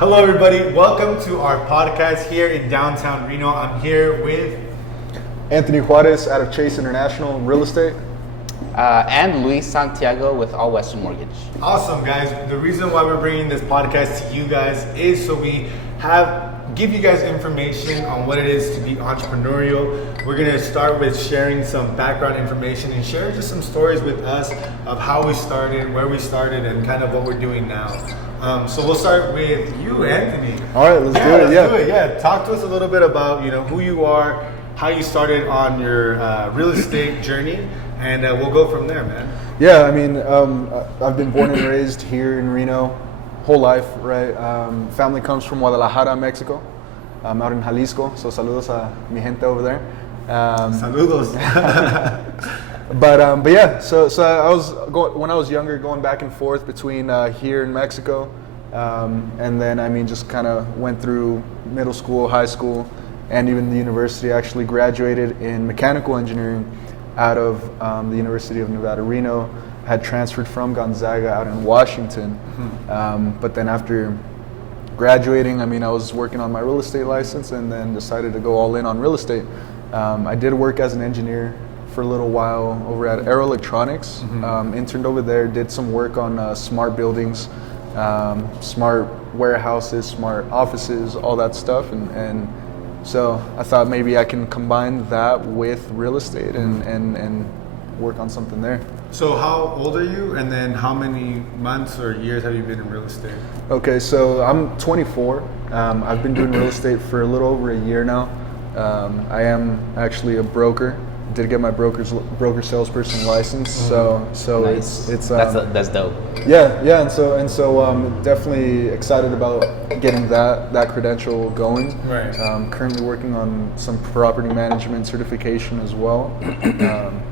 Hello, everybody. Welcome to our podcast here in downtown Reno. I'm here with Anthony Juarez out of Chase International Real Estate. And Luis Santiago with All Western Mortgage. Awesome, guys. The reason why we're bringing this podcast to you guys is so we give you guys information on what it is to be entrepreneurial. We're going to start with sharing some background information and share just some stories with us of how we started, where we started, and kind of what we're doing now. So we'll start with you, Anthony. All right, let's do it. Yeah, talk to us a little bit about who you are, how you started on your real estate journey, and we'll go from there, man. Yeah, I mean, I've been born and raised here in Reno, whole life, right? Family comes from Guadalajara, Mexico. I'm out in Jalisco, so saludos a mi gente over there. Saludos. But yeah, so I was when I was younger, going back and forth between here and Mexico, and then I mean just kind of went through middle school, high school, and even the university. I actually graduated in mechanical engineering out of the University of Nevada, Reno. Had transferred from Gonzaga out in Washington, but then after graduating, I mean I was working on my real estate license, and then decided to go all in on real estate. I did work as an engineer for a little while over at Aero Electronics. Interned over there, did some work on smart buildings, smart warehouses, smart offices, all that stuff, and so I thought maybe I can combine that with real estate and work on something there. So how old are you, and then how many months or years have you been in real estate? Okay, so I'm 24. I've been doing real estate for a little over a year now. I am actually a broker. Did get my broker salesperson license, so Nice. it's That's dope. yeah, and so definitely excited about getting that credential going. Right. Currently working on some property management certification as well.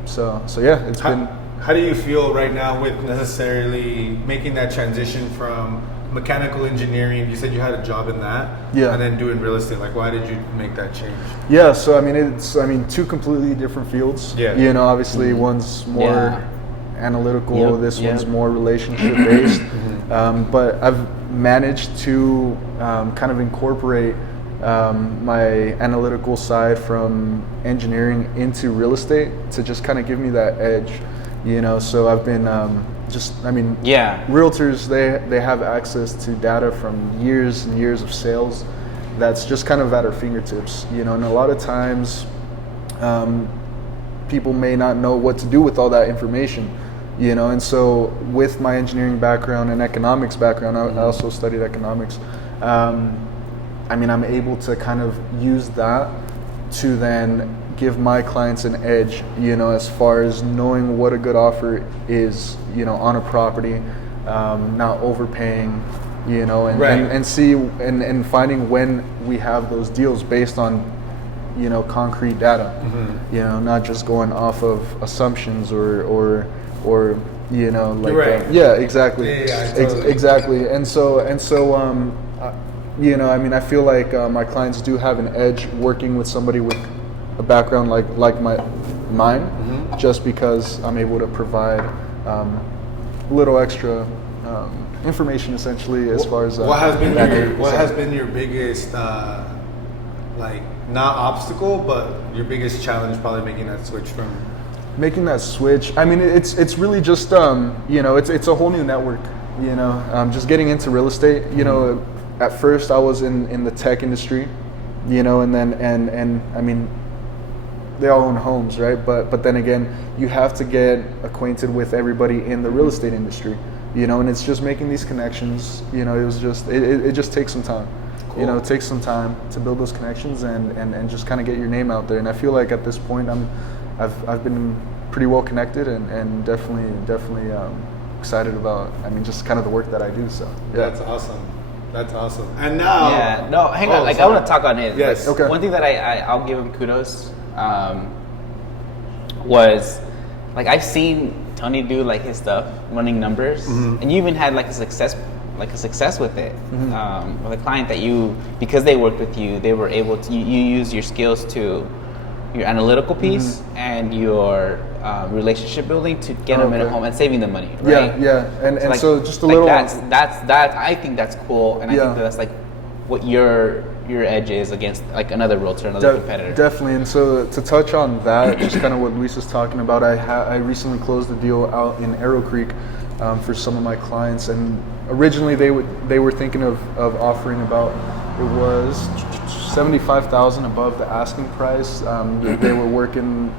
So yeah, it's been. How do you feel right now with necessarily making that transition from mechanical engineering? You said you had a job in that, Yeah. and then doing real estate. Like, why did you make that change? Yeah, so I mean it's two completely different fields. Yeah. Obviously one's more analytical, Yep, this yep. one's more relationship based. But I've managed to kind of incorporate my analytical side from engineering into real estate to just kind of give me that edge. So I've been realtors, they have access to data from years and years of sales that's just kind of at our fingertips, and a lot of times people may not know what to do with all that information, and so with my engineering background and economics background, I also studied economics. I'm able to kind of use that to then give my clients an edge, as far as knowing what a good offer is, on a property, not overpaying, and, Right. and see and finding when we have those deals based on, concrete data, not just going off of assumptions or like Right. yeah, exactly. Yeah, totally. Exactly. And so I feel like my clients do have an edge working with somebody with a background like mine, just because I'm able to provide a little extra information, essentially, as far as what has been that your area. what has been your biggest not obstacle, but your biggest challenge probably making that switch from Making that switch, I mean, it's really just it's a whole new network. Just getting into real estate. At first I was in the tech industry, and then and I mean, they all own homes, right? But then again, you have to get acquainted with everybody in the real estate industry, and it's just making these connections. It just takes some time. Cool. It takes some time to build those connections and just kind of get your name out there. And I feel like at this point I've been pretty well connected and definitely excited about, just kind of the work that I do. So yeah. That's awesome. And now, Yeah, no, hang on. I sorry. want to talk on it. Yes. Okay. One thing that I'll give him kudos was, I've seen Tony do his stuff, running numbers, and you even had a success with it. With a client that because they worked with you, they were able to. You use your skills to, your analytical piece and your relationship building to get them in a home and saving them money, right? And like, so just a like little. that I think that's cool, and I think that's like what your edge is against like another realtor, another competitor. Definitely. And so to touch on that, just kind of what Luis is talking about, I recently closed a deal out in Arrow Creek for some of my clients, and originally they were thinking of offering about, it was $75,000 above the asking price. They were working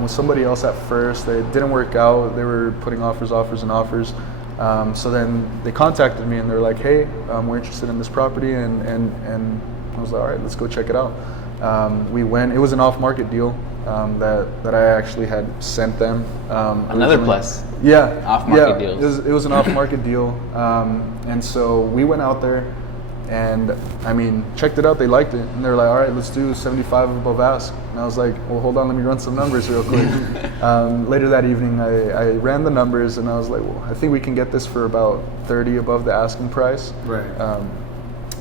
with somebody else at first. They didn't work out. They were putting offers. So then they contacted me and they're like, hey, we're interested in this property, and I was like, all right, let's go check it out. We went. It was an off-market deal that I actually had sent them. Another plus. Yeah. Off-market deals. It was an off-market deal, and so we went out there, and I mean, checked it out. They liked it, and they're like, all right, let's do 75 above ask. And I was like, well, hold on, let me run some numbers real quick. Later that evening, I ran the numbers, and I was like, well, I think we can get this for about 30 above the asking price. Right.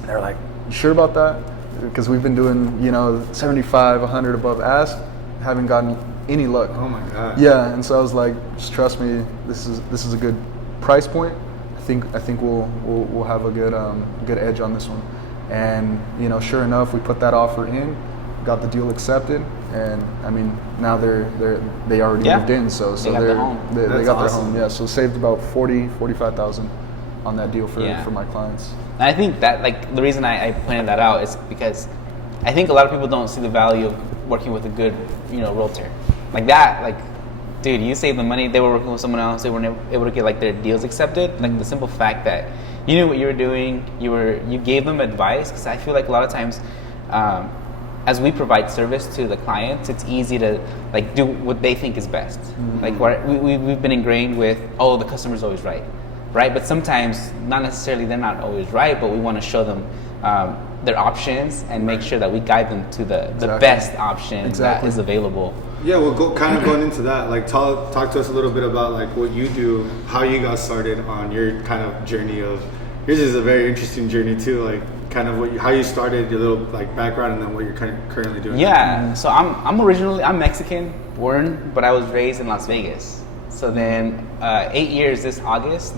They're like, you sure about that? Because we've been doing, 75, 100 above ask, haven't gotten any luck. Oh my God. Yeah, and so I was like, just trust me, this is a good price point. I think we'll have a good edge on this one. And sure enough, we put that offer in, got the deal accepted, and I mean now they already moved in, so they got their home. Yeah, so saved about $45,000 on that deal for my clients. And I think that like the reason I pointed that out is because I think a lot of people don't see the value of working with a good realtor like that. Like, dude, you saved the money. They were working with someone else. They weren't able to get like their deals accepted. Like the simple fact that you knew what you were doing. You gave them advice, because I feel like a lot of times, as we provide service to the clients, it's easy to like do what they think is best. Like we've been ingrained with, the customer's always right. But sometimes not necessarily they're not always right, but we want to show them their options and make sure that we guide them to the best option that is available. Yeah, well, going into that, like talk to us a little bit about like what you do, how you got started on your kind of journey of, yours is a very interesting journey too, like kind of how you started, your little like background, and then what you're kind of currently doing. Yeah, so I'm Mexican born, but I was raised in Las Vegas. So then 8 years this August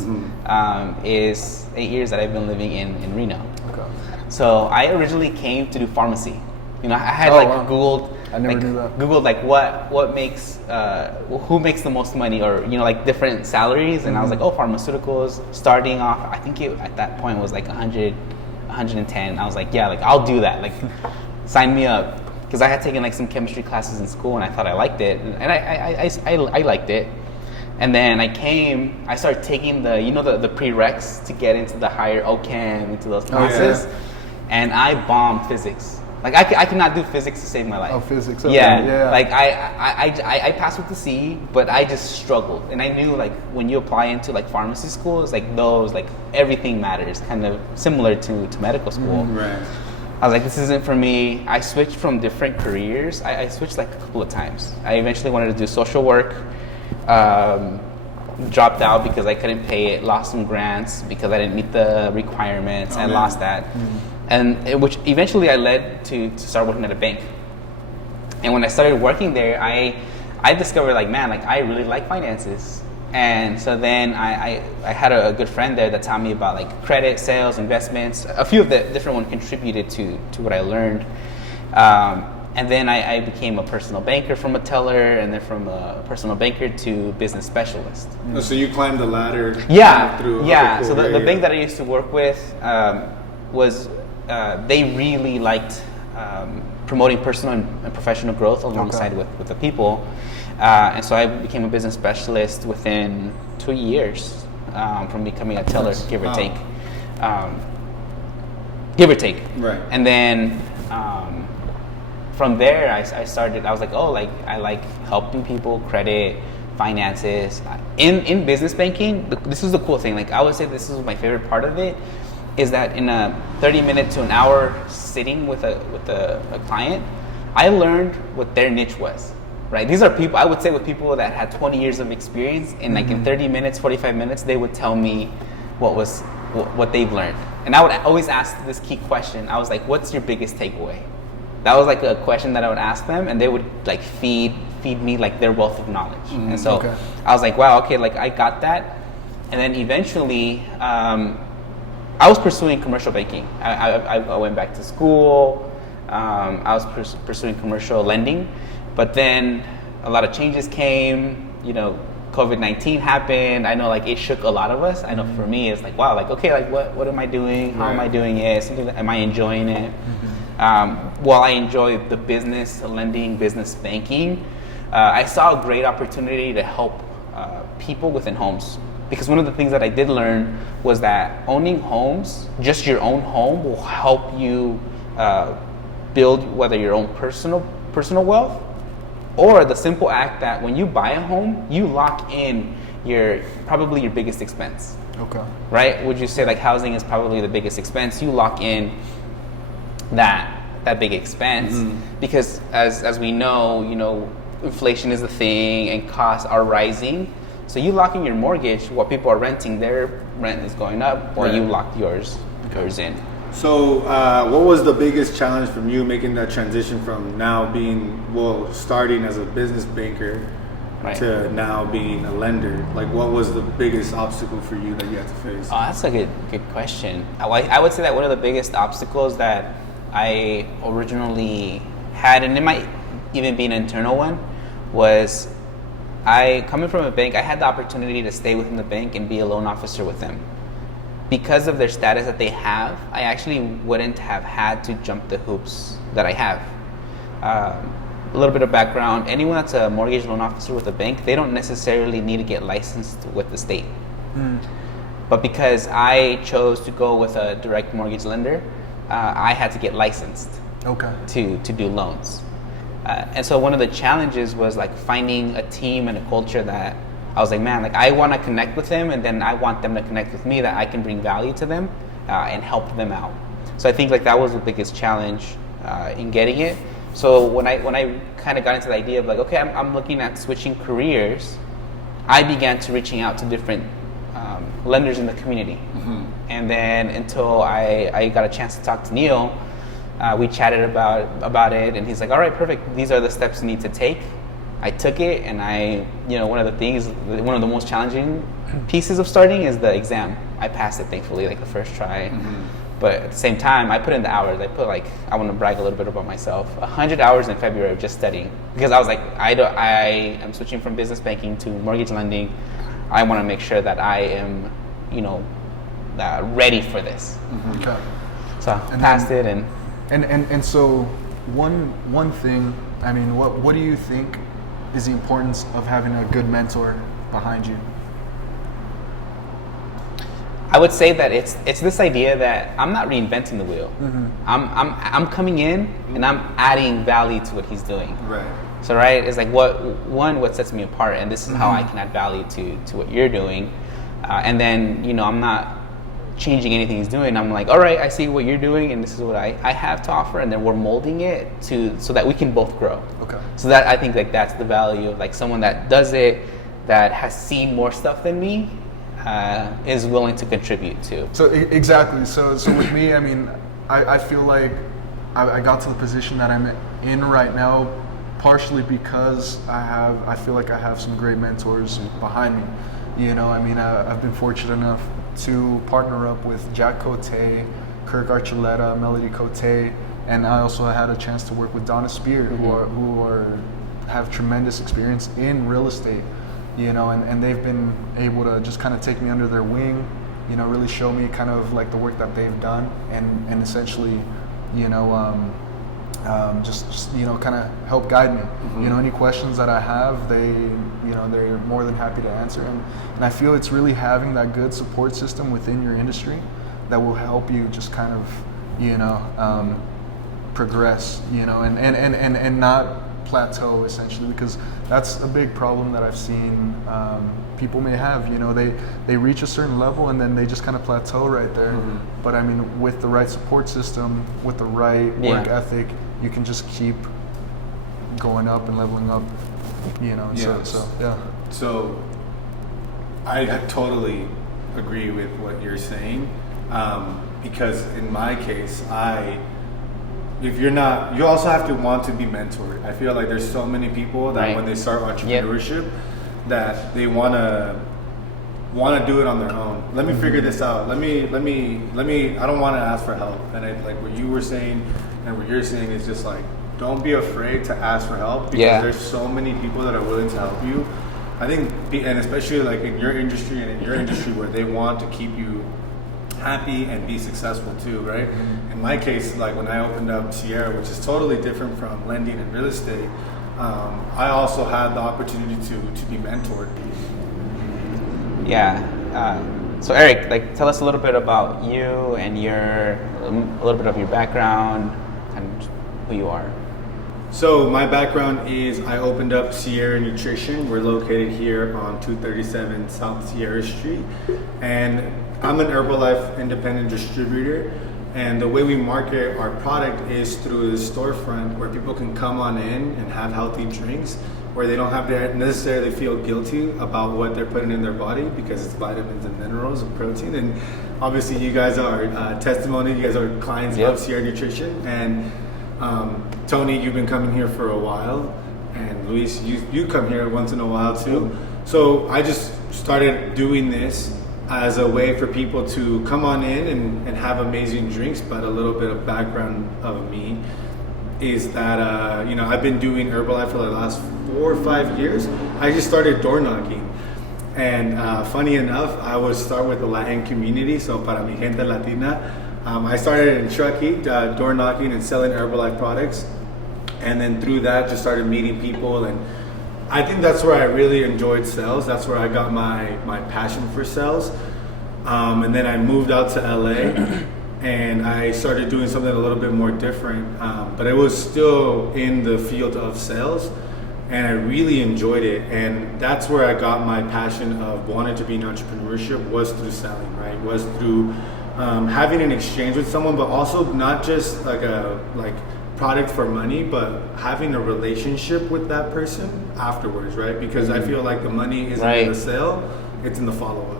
is 8 years that I've been living in Reno. Okay. So I originally came to do pharmacy. I had Googled. I never knew that. Googled like what makes who makes the most money, or like different salaries, and I was like, pharmaceuticals. Starting off, I think it at that point was like 100, 110. I was like, yeah, like I'll do that. Like, sign me up, because I had taken like some chemistry classes in school, and I thought I liked it, and I liked it. And then I started taking the prereqs to get into the higher OChem, into those classes, and I bombed physics. Like I cannot do physics to save my life. Oh, physics. Okay. Yeah. Like I passed with the C, but I just struggled. And I knew like when you apply into like pharmacy schools, like those, like everything matters, kind of similar to medical school. Right. I was like, this isn't for me. I switched from different careers. I switched like a couple of times. I eventually wanted to do social work. Dropped out because I couldn't pay it. Lost some grants because I didn't meet the requirements. I lost that. And which eventually I led to start working at a bank. And when I started working there, I discovered like, man, like I really like finances. And so then I had a good friend there that taught me about like credit, sales, investments. A few of the different ones contributed to what I learned. And then I became a personal banker from a teller, and then from a personal banker to business specialist. So you climbed the ladder. Yeah, through. yeah. Okay, cool. So the bank that I used to work with was they really liked promoting personal and professional growth alongside with the people. And so I became a business specialist within 2 years from becoming a teller, give or take. Right. And then from there, I started. I was like, I like helping people, credit, finances. In business banking, this is the cool thing. Like I would say, this is my favorite part of it, is that in a 30-minute to an hour sitting with a client, I learned what their niche was. Right? These are people, I would say, with people that had 20 years of experience, and like in 30 minutes, 45 minutes, they would tell me what they've learned. And I would always ask this key question. I was like, what's your biggest takeaway? That was like a question that I would ask them, and they would like feed me like their wealth of knowledge. And so I was like, wow, okay, like I got that. And then eventually, I was pursuing commercial banking. I went back to school. I was pursuing commercial lending, but then a lot of changes came. You know, COVID-19 happened. I know like it shook a lot of us. I know for me, it's like, wow, like, okay, like what am I doing? How am I doing it? Am I enjoying it? While I enjoy the business lending, business banking, I saw a great opportunity to help people within homes. Because one of the things that I did learn was that owning homes, just your own home, will help you build whether your own personal wealth, or the simple act that when you buy a home, you lock in probably your biggest expense. Okay. Right? Would you say like housing is probably the biggest expense? You lock in that big expense because as we know, you know, inflation is a thing and costs are rising. So you lock in your mortgage, what people are renting, their rent is going up, or you locked yours in. So what was the biggest challenge from you making that transition from now starting as a business banker to now being a lender? Like, what was the biggest obstacle for you that you had to face? Oh, that's a good question. I would say that one of the biggest obstacles that I originally had, and it might even be an internal one, was coming from a bank, I had the opportunity to stay within the bank and be a loan officer with them. Because of their status that they have, I actually wouldn't have had to jump the hoops that I have. A little bit of background, anyone that's a mortgage loan officer with a bank, they don't necessarily need to get licensed with the state. But because I chose to go with a direct mortgage lender, I had to get licensed to do loans. And so one of the challenges was like finding a team and a culture that I was like, man, like I want to connect with them, and then I want them to connect with me, that I can bring value to them and help them out. So I think like that was the biggest challenge in getting it. So when I kind of got into the idea of like, okay, I'm looking at switching careers, I began to reaching out to different lenders in the community. And then until I got a chance to talk to Neil, we chatted about it, and he's like, all right, perfect. These are the steps you need to take. I took it, and one of the most challenging pieces of starting is the exam. I passed it, thankfully, like the first try. But at the same time, I put in the hours. I want to brag a little bit about myself, 100 hours in February of just studying. Because I was like, I am switching from business banking to mortgage lending. I want to make sure that I am, ready for this. So I passed it, and so one thing, I mean, what do you think is the importance of having a good mentor behind you? I would say that it's this idea that I'm not reinventing the wheel. I'm coming in and I'm adding value to what he's doing. Right. So it's like what sets me apart, and this is how I can add value to what you're doing. And then I'm not changing anything he's doing. I'm like, all right, I see what you're doing, and this is what I have to offer, and then we're molding it so that we can both grow. Okay. So that I think like that's the value of like someone that does it, that has seen more stuff than me, is willing to contribute to. So exactly. So with me, I mean, I feel like I got to the position that I'm in right now partially because I feel like I have some great mentors behind me. I mean, I've been fortunate enough to partner up with Jack Cote, Kirk Archuleta, Melody Cote, and I also had a chance to work with Donna Spear, who have tremendous experience in real estate, and they've been able to just kind of take me under their wing, really show me kind of like the work that they've done, and essentially, just kind of help guide me. Any questions that I have, they're more than happy to answer them. And I feel it's really having that good support system within your industry that will help you just kind of, progress, and not plateau essentially, because that's a big problem that I've seen people may have. They reach a certain level and then they just kind of plateau right there. But I mean, with the right support system, with the right work ethic, you can just keep going up and leveling up, So I totally agree with what you're saying, because in my case, if you're not, you also have to want to be mentored. I feel like there's so many people that when they start entrepreneurship, that they want to do it on their own. Let me figure this out. Let me. I don't want to ask for help. And like what you were saying and what you're saying is just like, don't be afraid to ask for help, because there's so many people that are willing to help you. I think, and especially like in your industry and in your industry where they want to keep you happy and be successful too, right? In my case, like when I opened up Sierra, which is totally different from lending and real estate, I also had the opportunity to be mentored. Yeah. So Eric, like, tell us a little bit about you and a little bit of your background and who you are. So my background is I opened up Sierra Nutrition. We're located here on 237 South Sierra Street, and I'm an Herbalife independent distributor. And the way we market our product is through the storefront, where people can come on in and have healthy drinks, where they don't have to necessarily feel guilty about what they're putting in their body, because it's vitamins and minerals and protein. And obviously you guys are testimony, you guys are clients of Sierra Nutrition. And Tony, you've been coming here for a while, and Luis, you come here once in a while too. So I just started doing this as a way for people to come on in and have amazing drinks. But a little bit of background of me is that I've been doing Herbalife for the last 4 or 5 years. I just started door knocking, and funny enough, I would start with the Latin community. So para mi gente latina, I started in Truckee, door knocking and selling Herbalife products, and then through that just started meeting people. And I think that's where I really enjoyed sales. That's where I got my passion for sales. And then I moved out to LA and I started doing something a little bit more different, but it was still in the field of sales, and I really enjoyed it. And that's where I got my passion of wanting to be in entrepreneurship, was through selling, right? Was through having an exchange with someone, but also not just like a product for money, but having a relationship with that person afterwards, right? Because I feel like the money isn't in the sale, it's in the follow-up.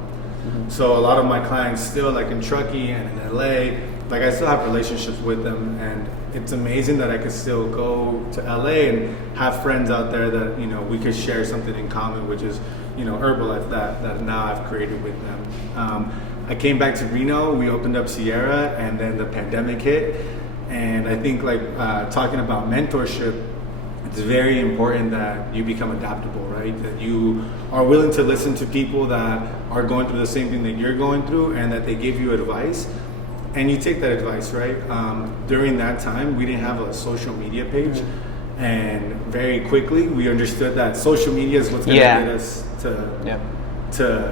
So a lot of my clients still, like in Truckee and in LA, like I still have relationships with them, and it's amazing that I could still go to LA and have friends out there that, we could share something in common, which is, Herbalife that now I've created with them. I came back to Reno, we opened up Sierra, and then the pandemic hit. And I think talking about mentorship, it's very important that you become adaptable, right? That you are willing to listen to people that are going through the same thing that you're going through, and that they give you advice, and you take that advice, right? During that time, we didn't have a social media page, and very quickly we understood that social media is what's going to get us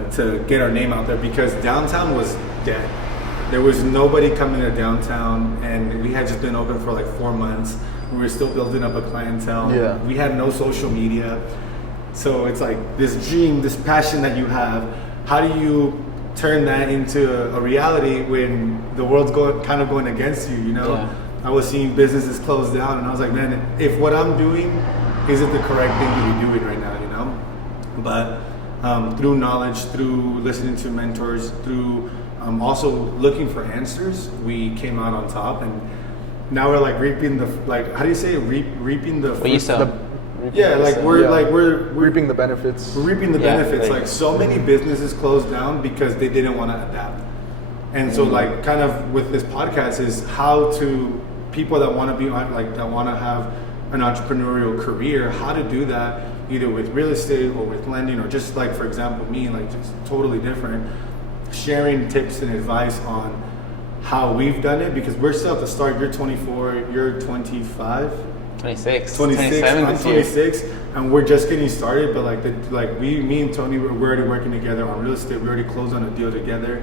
to get our name out there, because downtown was dead. There was nobody coming to downtown, and we had just been open for like 4 months. We were still building up a clientele. Yeah. We had no social media. So it's like this dream, this passion that you have, how do you turn that into a reality when the world's going against you, Yeah. I was seeing businesses close down, and I was like, man, if what I'm doing isn't the correct thing to be doing right now, But through knowledge, through listening to mentors, through also looking for answers, we came out on top. And now we're reaping the, how do you say it? Reaping the fruits. We're reaping the benefits. We're reaping the benefits. So many businesses closed down because they didn't want to adapt. And so kind of with this podcast is how to people that want to be that want to have an entrepreneurial career, how to do that either with real estate or with lending, or just for example, me, just totally different, sharing tips and advice on how we've done it, because we're still at the start. You're 24, you're 25, 26, I'm 26, and we're just getting started. But me and Tony, we're already working together on real estate. We already closed on a deal together.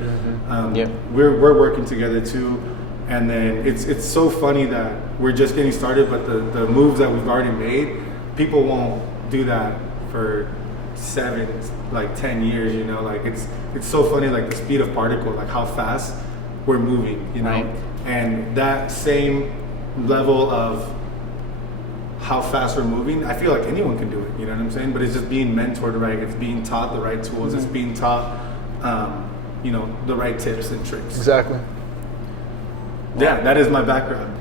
We're working together too. And then it's so funny that we're just getting started, but the moves that we've already made, people won't do that for 10 years, it's so funny, the speed of particle, how fast we're moving, Right. And that same level of how fast we're moving, I feel like anyone can do it, you know what I'm saying? But it's just being mentored right, it's being taught the right tools, it's being taught the right tips and tricks. Exactly. Yeah, that is my background.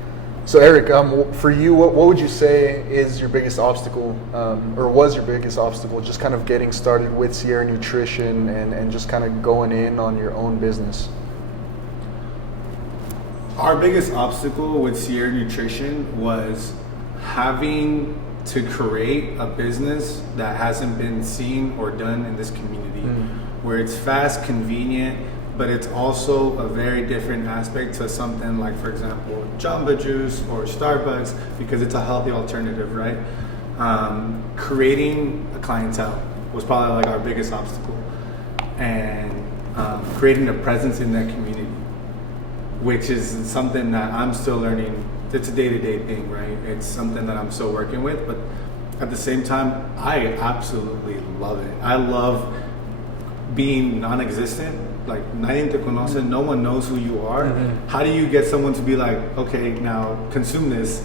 So Eric, for you, what would you say is your biggest obstacle, or was your biggest obstacle, just kind of getting started with Sierra Nutrition and just kind of going in on your own business? Our biggest obstacle with Sierra Nutrition was having to create a business that hasn't been seen or done in this community, where it's fast, convenient, but it's also a very different aspect to something like, for example, Jamba Juice or Starbucks, because it's a healthy alternative, right? Creating a clientele was probably like our biggest obstacle, and creating a presence in that community, which is something that I'm still learning. It's a day-to-day thing, right? It's something that I'm still working with, but at the same time, I absolutely love it. I love being non-existent. Like, nadie te conoce, no one knows who you are. How do you get someone to be like, okay, now consume this,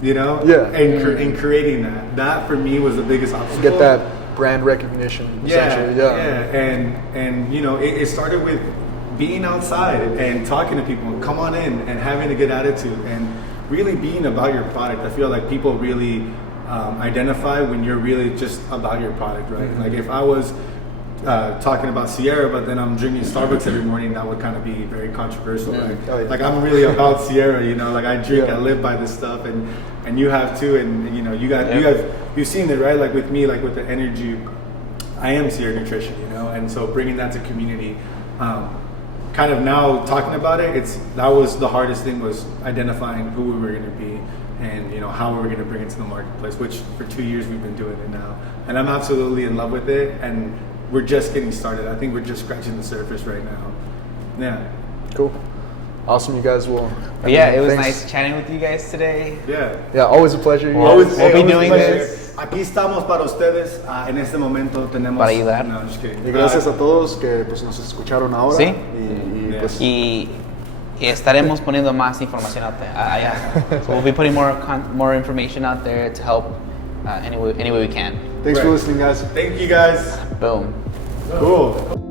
you know? Yeah. And creating that for me was the biggest obstacle. Get that brand recognition, essentially. And you know, it started with being outside and talking to people, come on in, and having a good attitude and really being about your product. I feel like people really identify when you're really just about your product, right? Like if I was talking about Sierra, but then I'm drinking Starbucks every morning, that would kind of be very controversial, right? Oh, yeah. Like I'm really about Sierra, you know, like I drink, I live by this stuff, and you have too, and you know, you've seen it, right? Like with me, like with the energy, I am Sierra Nutrition, you know, and so bringing that to community, kind of now talking about it, that was the hardest thing, was identifying who we were going to be and, you know, how we were going to bring it to the marketplace, which for 2 years we've been doing it now, and I'm absolutely in love with it, and we're just getting started. I think we're just scratching the surface right now. Yeah. Cool. Awesome, you guys will. It was thanks. nice chatting with you guys today. Yeah, always a pleasure. We'll be doing this. Aquí estamos para ustedes. En este momento tenemos. Para ayudar. No, just kidding. Y gracias a todos que pues, nos escucharon ahora. Sí. Pues, Y estaremos poniendo más información allá. So we'll be putting more information out there to help any way we can. thanks for listening, guys. Thank you guys. Boom. Cool.